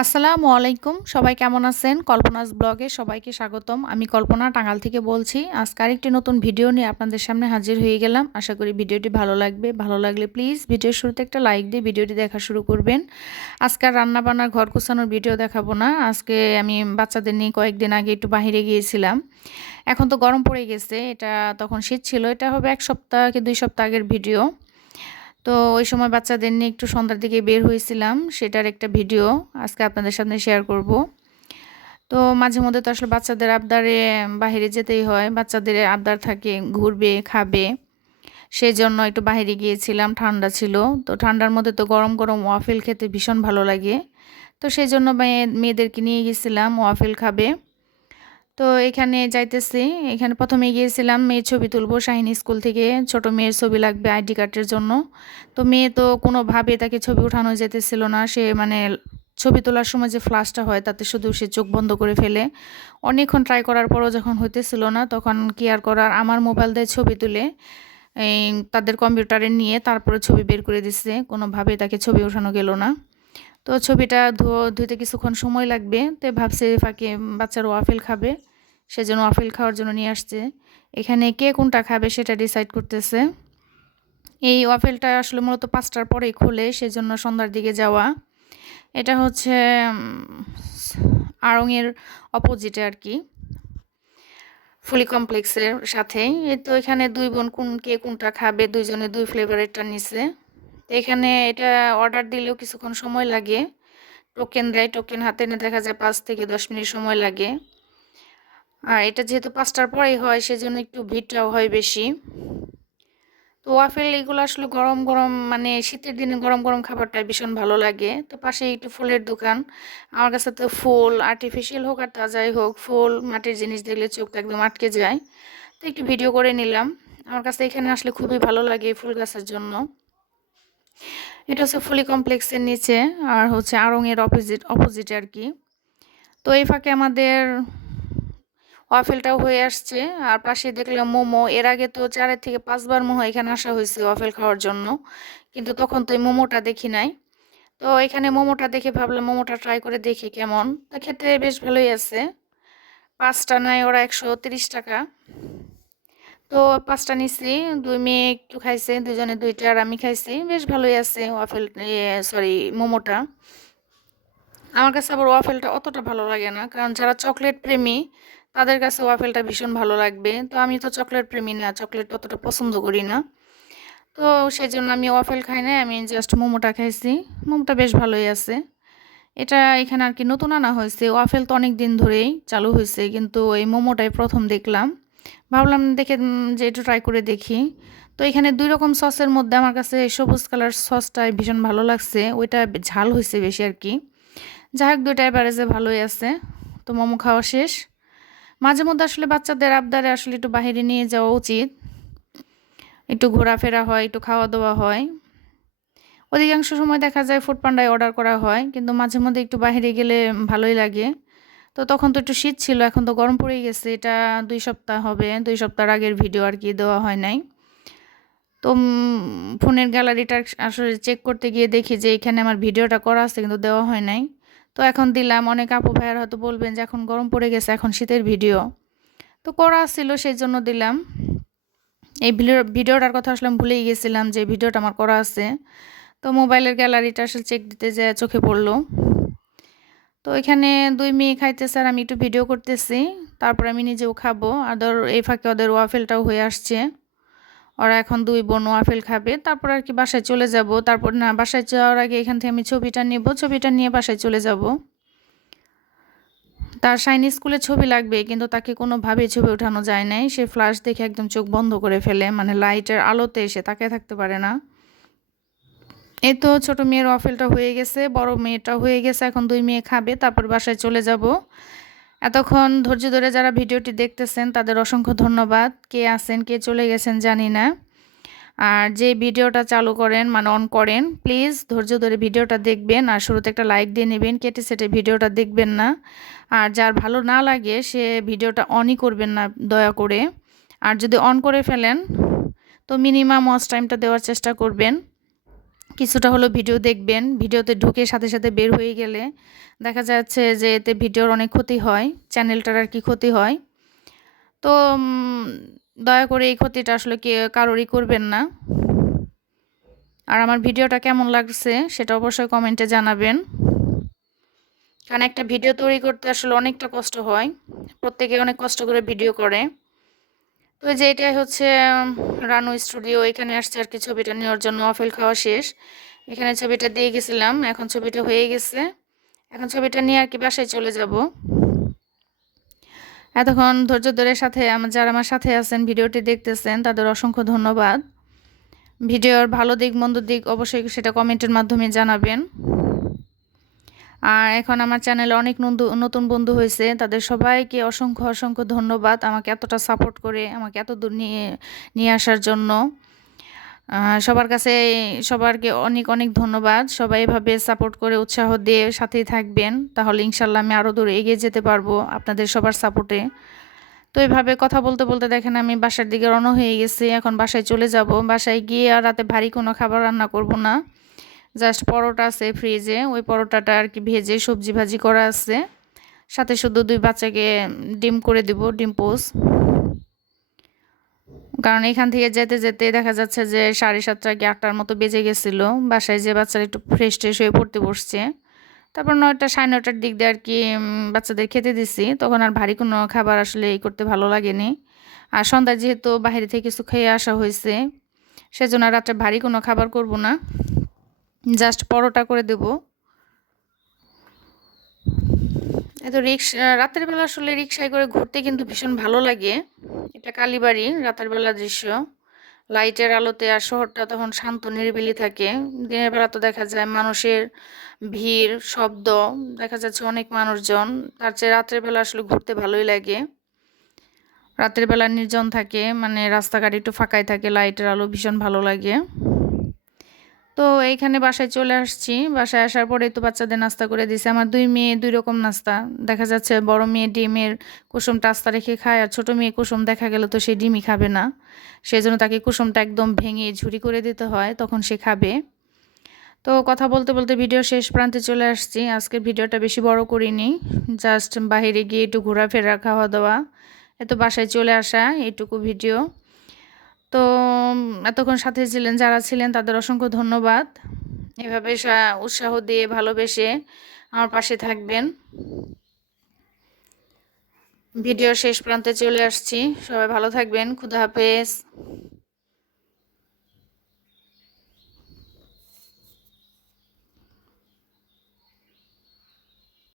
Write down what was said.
আসসালামু আলাইকুম। সবাই কেমন আছেন? কল্পনাস ব্লগে সবাইকে স্বাগতম। আমি কল্পনা টাঙ্গাল থেকে বলছি। আজকে আরেকটি নতুন ভিডিও নিয়ে আপনাদের সামনে হাজির হয়ে গেলাম। আশা করি ভিডিওটি ভালো লাগবে। ভালো লাগলে প্লিজ ভিডিওর শুরুতে একটা লাইক দিয়ে ভিডিওটি দেখা শুরু করবেন। আজকে আর রান্নাবান্নার ঘর কুচানোর ভিডিও দেখাবো না। আজকে আমি বাচ্চাদের নিয়ে কয়েকদিন আগে একটু বাহিরে গিয়েছিলাম। এখন তো গরম পড়ে গেছে। এটা তখন শীত ছিল। এটা হবে এক সপ্তাহ কি দুই সপ্তাহ আগের ভিডিও। তো ওই সময় বাচ্চাদের নিয়ে একটু সন্ধ্যার দিকে বের হয়েছিলাম, সেটার একটা ভিডিও আজকে আপনাদের সামনে শেয়ার করব। তো মাঝে মধ্যে তো আসলে বাচ্চাদের আবদারে বাহিরে যেতেই হয়, বাচ্চাদের আবদার থাকে ঘুরবে, খাবে সেই জন্য একটু বাহিরে গিয়েছিলাম, ঠান্ডা ছিল। তো ঠান্ডার মধ্যে তো গরম গরম ওয়াফেল খেতে ভীষণ ভালো লাগে। তো সেই জন্য মেয়েদেরকে নিয়ে গেছিলাম ওয়াফেল খাবে। তো এখানে যাইতেছি। এখানে প্রথমে গিয়েছিলাম, মেয়ের ছবি তুলবো। শাহিনী স্কুল থেকে ছোট মেয়ের ছবি লাগবে আইডি কার্ডের জন্য। তো মেয়ে তো কোনোভাবে তাকে ছবি উঠানো যেতেছিল না। সে মানে ছবি তোলার সময় যে ফ্লাশটা হয়, তাতে শুধু সে চোখ বন্ধ করে ফেলে। অনেকক্ষণ ট্রাই করার পরও যখন হইতেছিল না, তখন কি আর করার? আমার মোবাইল দিয়ে ছবি তুলে তাদের কম্পিউটারে নিয়ে তারপরে ছবি বের করে দিচ্ছে কোনোভাবে তাকে ছবি ওঠানো গেল না। তো ছবিটা ধুইতে কিছুক্ষণ সময় লাগবে। তো ভাবছে ফাঁকে বাচ্চার ওয়াফেল খাবে। সেজন্য ওয়াফেল খাওয়ার জন্য নিয়ে আসছে। এখানে কে কোনটা খাবে সেটা ডিসাইড করতেছে। এই ওয়াফেলটা আসলে মূলত পাঁচটার পরেই খোলে, সেজন্য সন্ধ্যার দিকে যাওয়া। এটা হচ্ছে আড়ংয়ের অপোজিটে আর কি। ফুলি কমপ্লেক্সের এই তো এখানে দুই বোন কোন, কে কোনটা খাবে, দুইজনে দুই ফ্লেভারেরটা নিছে। এখানে এটা অর্ডার দিলেও কিছুক্ষণ সময় লাগে। টোকেন দেয় টোকেন হাতে নিয়ে দেখা যায় পাঁচ থেকে দশ মিনিট সময় লাগে। আর এটা যেহেতু পাঁচটার পরেই হয়, সেজন্য একটু ভিড়টাও হয় বেশি। তো ওয়াফেল এগুলো আসলে গরম গরম মানে শীতের দিনে গরম গরম খাবারটা ভীষণ ভালো লাগে। তো পাশে একটু ফুলের দোকান। আমার কাছে তো ফুল আর্টিফিশিয়াল হোক আর তাজাই হোক, ফুল, মাটির জিনিস দেখলে চোখটা একদম আটকে যায়। তো একটু ভিডিও করে নিলাম। আমার কাছে এখানে আসলে খুবই ভালো লাগে ফুল গাছের জন্য। এটা হচ্ছে ফুলি কমপ্লেক্সের নিচে আর হচ্ছে আড়ংয়ের অপোজিট অপোজিটে আর কি। তো এই ফাঁকে আমাদের ওয়াফেলটাও হয়ে আসছে। আর পাশে দেখলাম মোমো। এর আগে তো চারের থেকে পাঁচবার মোমো এখানে আসা হয়েছে ওয়াফেল খাওয়ার জন্য। কিন্তু তখন তো এই মোমোটা দেখি নাই। তো এখানে মোমোটা দেখে ভাবলাম মোমোটা ট্রাই করে দেখি কেমন। তা খেতে বেশ ভালোই আছে। পাঁচটা নাই, ওরা একশো তিরিশ টাকা। তো পাঁচটা নিছি, দুই মেয়ে একটু খাইছে, দুজনে দুইটা আর আমি খাইছি। বেশ ভালোই আছে ওয়াফেল সরি মোমোটা। আমার কাছে আবার ওয়াফেলটা অতটা ভালো লাগে না, কারণ যারা চকলেট প্রেমী, তাদের কাছে ওয়াফেলটা ভীষণ ভালো লাগবে। তো আমি তো চকলেট প্রেমী না চকলেট অতটা পছন্দ করি না। তো সেই জন্য আমি ওয়াফেল খাই না আমি জাস্ট মোমোটা খাইছি। মোমোটা বেশ ভালোই আছে। এটা এখানে আর কি নতুন আনা হয়েছে ওয়াফেল তো অনেক দিন ধরেই চালু হয়েছে, কিন্তু এই মোমোটাই প্রথম দেখলাম। ভাবলাম দেখে যে একটু ট্রাই করে দেখি। তো এখানে দুই রকম সসের মধ্যে আমার কাছে সবুজ কালার সসটাই ভীষণ ভালো লাগছে। ওইটা ঝাল হয়েছে বেশি আর কি যাই হোক, দুইটা এবারেজে ভালোই আছে। তো মোমো খাওয়া শেষ। মাঝে মধ্যে আসলে বাচ্চাদের আবদারে আসলে একটু বাহিরে নিয়ে যাওয়া উচিত। একটু ঘোরাফেরা হয়, একটু খাওয়া দাওয়া হয়। অধিকাংশ সময় দেখা যায় ফুড পান্ডায় অর্ডার করা হয়, কিন্তু মাঝে মধ্যে একটু বাহিরে গেলে ভালোই লাগে। তো তখন তো একটু শীত ছিল, এখন তো গরম পড়ে গেছে, এটা দুই সপ্তাহ হবে, দুই সপ্তাহ আগের ভিডিও আর কি দেওয়া হয় নাই। তো ফোনের গ্যালারিটা আসলে চেক করতে গিয়ে দেখি যে এখানে আমার ভিডিওটা করা আছে কিন্তু দেওয়া হয় নাই। তো এখন দিলাম, অনেক আপু ভাইয়ার হয়তো বলবেন যে এখন গরম পড়ে গেছে, এখন শীতের ভিডিও তো করা ছিল সেই জন্য দিলাম। এই ভিডিওটার কথা আসলে ভুলেই গেছিলাম যে ভিডিওটা আমার করা আছে। তো মোবাইলের গ্যালারিটা আসলে চেক দিতে যে চোখে পড়ল। তো এখানে দুই মেয়ে খাইতেছে আর আমি একটু ভিডিও করতেছি। তারপর আমি নিজেও খাব। আর ধর এই ফাঁকে ওদের ওয়াফেলটাও হয়ে আসছে। ওরা এখন দুই বোন ওয়াফেল খাবে। তারপর আর কি বাসায় চলে যাব। তারপর না, বাসায় যাওয়ার আগে এখান থেকে আমি ছবিটা নেব। ছবিটা নিয়ে বাসায় চলে যাব। তার শাইনি স্কুলে ছবি লাগবে, কিন্তু তাকে কোনোভাবেই ছবি ওঠানো যায় নাই। সে ফ্লাশ দেখে একদম চোখ বন্ধ করে ফেলে। মানে লাইটের আলোতে এসে তাকে থাকতে পারে না। এই তো ছোটো মেয়ের অফেলটা হয়ে গেছে, বড় মেয়েটা হয়ে গেছে, এখন দুই মেয়ে খাবে, তারপর বাসায় চলে যাব। এতক্ষণ ধৈর্য ধরে যারা ভিডিওটি দেখতেছেন, তাদের অসংখ্য ধন্যবাদ। কে আছেন, কে চলে গেছেন জানি না। আর যে ভিডিওটা চালু করেন মানে অন করেন প্লিজ ধৈর্য ধরে ভিডিওটা দেখবেন, আর শুরুতে একটা লাইক দিয়ে নেবেন, কেটে সেটে ভিডিওটা দেখবেন না। আর যার ভালো না লাগে, সে ভিডিওটা অনই করবেন না, দয়া করে। আর যদি অন করে ফেলেন, তো মিনিমাম ওয়াচ টাইমটা দেওয়ার চেষ্টা করবেন। কিছুটা হলো ভিডিও দেখবেন। ভিডিওতে ঢুকে সাথে সাথে বের হয়ে গেলে দেখা যাচ্ছে যে এতে ভিডিওর অনেক ক্ষতি হয়, চ্যানেলটার আর কি ক্ষতি হয়। তো দয়া করে এই ক্ষতিটা আসলে কে, কারোরই করবেন না। আর আমার ভিডিওটা কেমন লাগছে সেটা অবশ্যই কমেন্টে জানাবেন। কারণ একটা ভিডিও তৈরি করতে আসলে অনেকটা কষ্ট হয়। প্রত্যেকে অনেক কষ্ট করে ভিডিও করে। তো যে এটাই হচ্ছে রানু স্টুডিও, এখানে আসছে আর কি ছবিটা নেওয়ার জন্য। অফেল খাওয়া শেষ। এখানে ছবিটা দিয়ে গেছিলাম, এখন ছবিটা হয়ে গেছে। এখন ছবিটা নিয়ে আর কি বাসায় চলে যাব। এতক্ষণ ধৈর্য ধরে সাথে আমার, যারা আমার সাথে আছেন, ভিডিওটি দেখতেছেন, তাদের অসংখ্য ধন্যবাদ। ভিডিওর ভালো দিক, মন্দ দিক অবশ্যই সেটা কমেন্টের মাধ্যমে জানাবেন। আর এখন আমার চ্যানেলে অনেক নতুন বন্ধু হয়েছে। তাদের সবাইকে অসংখ্য অসংখ্য ধন্যবাদ আমাকে এতটা সাপোর্ট করে, আমাকে এত দূর নিয়ে নিয়ে আসার জন্য। সবার কাছে, সবারকে অনেক অনেক ধন্যবাদ। সবাই এভাবে সাপোর্ট করে, উৎসাহ দিয়ে সাথেই থাকবেন। তাহলে ইনশাল্লাহ আমি আরও দূরে এগিয়ে যেতে পারব আপনাদের সবার সাপোর্টে তো এভাবে কথা বলতে বলতে দেখেন আমি বাসার দিকে রওনা হয়ে গেছি। এখন বাসায় চলে যাব। বাসায় গিয়ে আর রাতে ভারী কোনো খাবার রান্না করব না। জাস্ট পরোটা আছে ফ্রিজে, ওই পরোটাটা আর কি ভেজে সবজি ভাজি করা আছে। সাথে শুধু দুই বাচ্চাকে ডিম করে দিব, ডিম পোস। কারণ এখান থেকে যেতে যেতে দেখা যাচ্ছে যে সাড়ে সাতটা কি আটটার মতো বেজে গেছিল। বাসায় যে বাচ্চারা একটু ফ্রেশ ট্রেশ হয়ে পড়তে বসছে। তারপর নয়টা সাড়ে নয়টার দিক দিয়ে আর কি বাচ্চাদের খেতে দিছি। তখন আর ভারী কোনো খাবার আসলে এই করতে ভালো লাগেনি। আর সন্ধ্যায় যেহেতু বাইরে থেকে কিছু খেয়ে আসা হয়েছে, সেজন্য রাত্রে ভারী কোনো খাবার করব না। জাস্ট পরোটা করে দেব। এত রিক্সা রাতের বেলা আসলে রিক্সায় করে ঘুরতে কিন্তু ভীষণ ভালো লাগে। এটা কালীবাড়ি, রাতের বেলা দৃশ্য। লাইটের আলোতে আর শহরটা তখন শান্ত, নিরিবিলি থাকে। দিনের বেলা তো দেখা যায় মানুষের ভিড়, শব্দ, দেখা যাচ্ছে অনেক মানুষজন। তার চেয়ে রাতের বেলা আসলে ঘুরতে ভালোই লাগে। রাতের বেলা নির্জন থাকে মানে রাস্তাঘাট একটু ফাঁকাই থাকে, লাইটের আলো ভীষণ ভালো লাগে। তো এইখানে বাসায় চলে আসছি। বাসায় আসার পরে তো বাচ্চাদের নাস্তা করে দিছে। আমার দুই মেয়ে, দুই রকম নাস্তা। দেখা যাচ্ছে বড় মেয়ে ডিমের কুসুমটা আস্তা রেখে খায় আর ছোটো মেয়ে কুসুম দেখা গেল তো সে ডিমই খাবে না। সেই জন্য তাকে কুসুমটা একদম ভেঙে ঝুরি করে দিতে হয়, তখন সে খাবে। তো কথা বলতে বলতে ভিডিও শেষ প্রান্তে চলে আসছি। আজকের ভিডিওটা বেশি বড় করিনি। জাস্ট বাহিরে গিয়ে একটু ঘোরাফেরা খাওয়া দাওয়া এত বাসায় চলে আসা এইটুকু ভিডিও তো এতক্ষণ সাথে ছিলেন, যারা ছিলেন তাদের অসংখ্য ধন্যবাদ। এভাবে উৎসাহ দিয়ে ভালোবেসে আমার পাশে থাকবেন। ভিডিও শেষ প্রান্তে চলে আসছি। সবাই ভালো থাকবেন। খুদা হাফেজ।